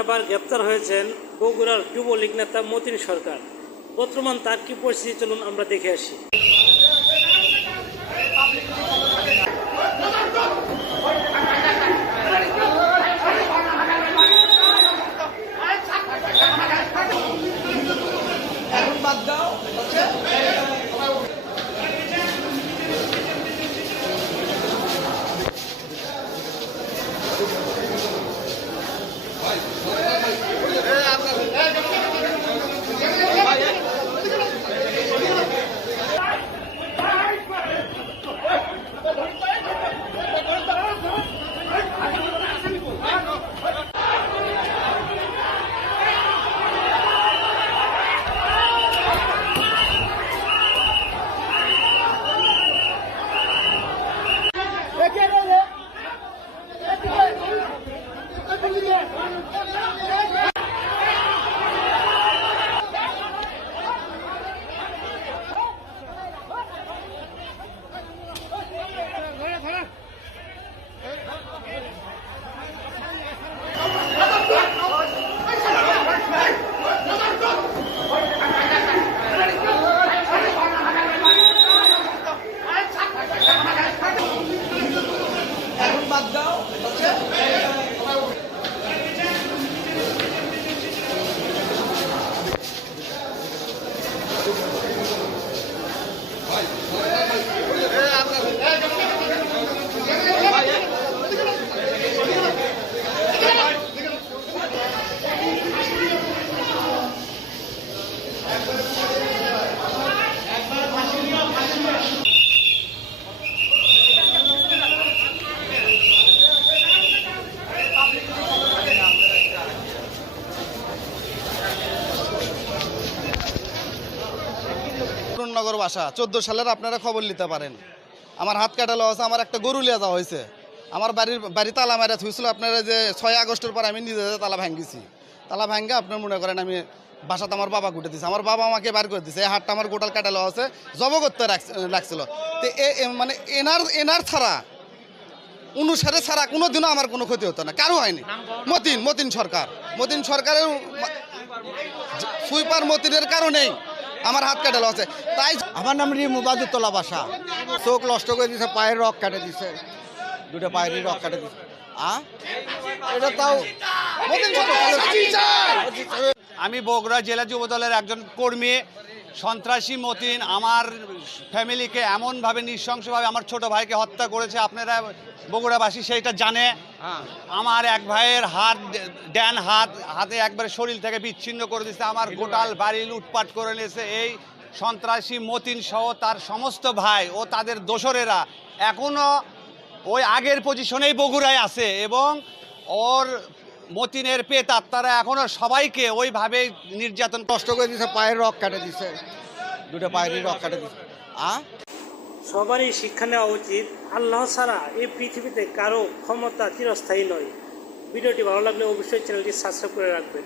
এবার গ্রেপ্তার হয়েছেন বগুড়ার যুবলীগ নেতা মতিন সরকার। বর্তমান তার কি পরিস্থিতি চলুন আমরা দেখে আসি। নগর বাসা 14 সালের আপনারা খবর নিতে পারেন। আমার হাত কাটালো আছে, আমার একটা গরু লিয়ে যাওয়া হয়েছে, আমার বাড়ি তালা মারা থুইছিল। আপনারা যে 6 আগস্টের পর আমি নিজে তালা ভাঙ্গিছি, তালা ভাঙ্গা আপনার মনে করেন আমি বাসাতে আমার বাবা কুটে দিছে, আমার বাবা আমাকে বার করে দিছে। এই হাতটা আমার গোটাল কাটালো আছে, জব করতে রাখছিল। তো মানে এনার ছাড়া অনুসারে ছাড়া কোনোদিনও আমার কোনো ক্ষতি হতো না, কারো হয়নি। মতিন সরকারের সুইপার মতিনের কারণেই আমার হাত কাটালো আছে। তাই আমার নাম মুবাদুতলা বাসা। চোখ নষ্ট করে দিছে, পায়ের রক কাটে দিছে, দুটো পায়েরই রক কাটে দিছে। এটা তাও আমি বগুড়া জেলা যুবদলের একজন কর্মী। সন্ত্রাসী মতিন আমার ফ্যামিলিকে এমনভাবে নৃশংসভাবে আমার ছোট ভাইকে হত্যা করেছে। আপনারা বগুড়াবাসী সেইটা জানে। আমার এক ভাইয়ের ডান হাতে একবারে শরীর থেকে বিচ্ছিন্ন করে দিয়েছে, আমার গোটাল বাড়ি লুটপাট করে নিয়েছে। এই সন্ত্রাসী মতিন সহ তার সমস্ত ভাই ও তাদের দোসরেরা এখনও ওই আগের পজিশনেই বগুড়ায় আছে এবং ওর মতিনের তারা এখনও সবাইকে ওইভাবে নির্যাতন নষ্ট করে দিছে, পায়ের রক কাটে দিছে, দুটো পায়েরই রক কাটে দিছে। সবারই শিক্ষা নেওয়া উচিত, আল্লাহ ছাড়া এই পৃথিবীতে কারো ক্ষমতা চিরস্থায়ী নয়। ভিডিওটি ভালো লাগলে অবশ্যই চ্যানেলটি সাবস্ক্রাইব করে রাখবেন।